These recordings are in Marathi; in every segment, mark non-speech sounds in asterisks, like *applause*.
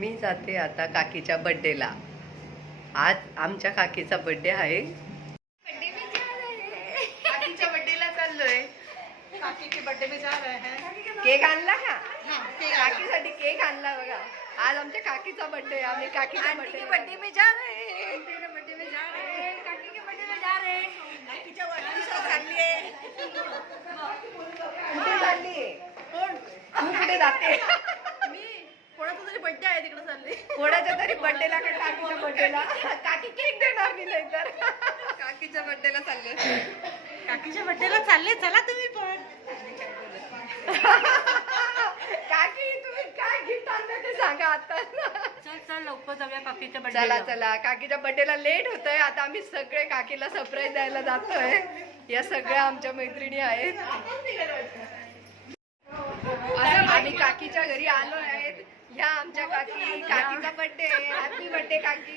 मी जाते आता काकीच्या बड्डेला आज आमच्या काकीचा बड्डे आहे. काकीच्या बड्डेला चाललोय. काकी के बर्थडे में जा रहे हैं केक आणला का? हाँ। काकीसाठी केक आणला बघा. आज आमच्या काकीचा बर्थडे आम्ही काकीच्या बर्थडे बर्थडे में जा रहे हैं तेरे बर्थडे में जा रहे हैं काकी के बर्थडे में जा रहे हैं काकीच्या वाढदिवसाला चालली आहे कुठे चालली कोण तू कुठे जाते मी कोणाचा तरी बर्थडे आहे तिकडे चालली तरी बर्थडेला का काकीच्या बर्थडेला काकी केक देणार नाही नाही तर काकीच्या बर्थडेला चालले काकीच्या बर्थडेला चालले चला तुम्ही पण. काकी तुम्ही काय गिफ्ट आणलं ते सांगा आता. चल चल लवकर जाऊया काकीच्या चला चला. काकीच्या बर्थडेला लेट होतोय. आता आम्ही सगळे काकीला सरप्राईज द्यायला जातोय. या सगळ्या आमच्या मैत्रिणी आहेत. आता आम्ही काकीच्या घरी आलो आहेत. ह्या आमच्या काकी काकीचा बर्थडे हॅपी बर्थडे काकी.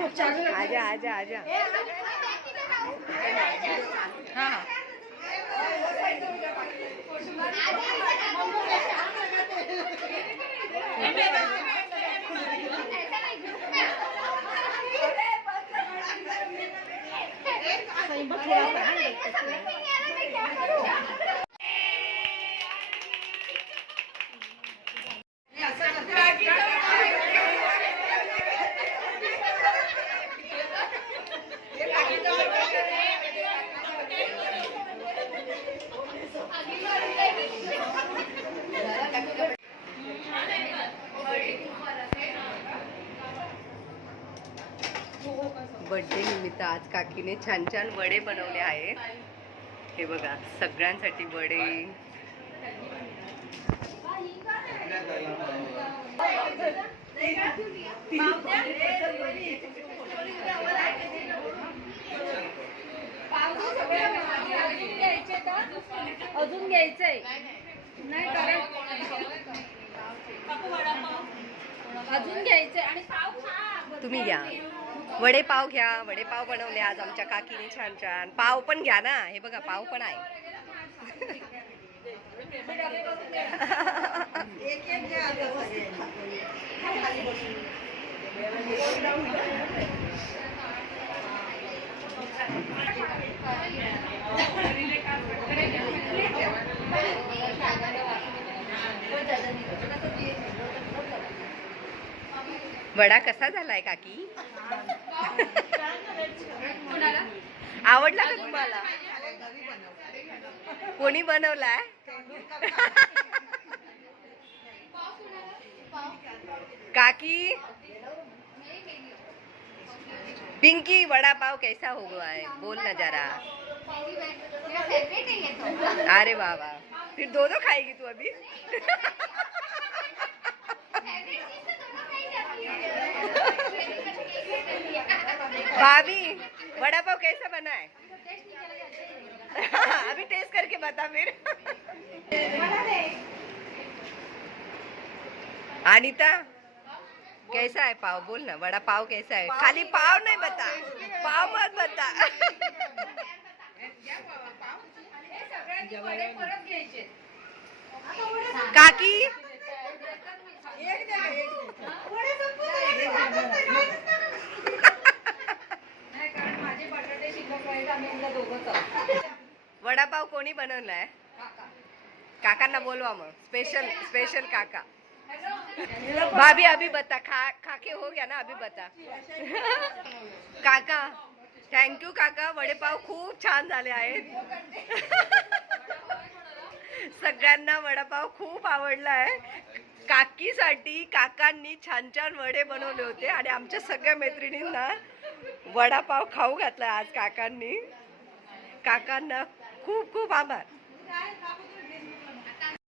आजा आजा आजा. बर्थडे निमित्त आज काकीने छान छान वडे बनवले आहेत हे बघा सगळ्यांसाठी वडे. अजून घ्यायचंय. नाही अजून घ्यायचंय. आणि पाव खा. तुम्ही घ्या. वडेपाव घ्या वडेपाव बनवले आज आमच्या काकीने छान छान. पाव पण घ्या ना. हे बघा पाव पण आहे. वडा कसा झालाय काकी? आवडला का तुम्हाला? कोणी बनवलाय? काकी? पिंकी वड़ा पाव कैसा हुआ है? बोल ना जरा। अरे वाह वाह। फिर दोनों खाएगी तू अभी? भाभी वड़ा पाव कैसा बना है? *laughs* अभी टेस्ट करके बता फिर। अनिता कैसा है पाव? बोल ना वड़ा पाव कैसा है? खाली पाव नहीं बता। पाव मत बता। *laughs* काकी कोणी बनवलाय? काकांना बोलवा मग. स्पेशल स्पेशल काका. *laughs* भाभी अभी बता खा खा के हो गया ना अभी बता *laughs* काका थँक्यू काका. वडेपाव खूप छान झाले आहेत. *laughs* सगळ्यांना वडापाव खूप आवडला आहे. काकीसाठी काकांनी छान छान वडे बनवले होते आणि आमच्या सगळ्या मैत्रिणींना वडापाव खाऊ घातला आज काकांनी. काकांना खूप खूप आभार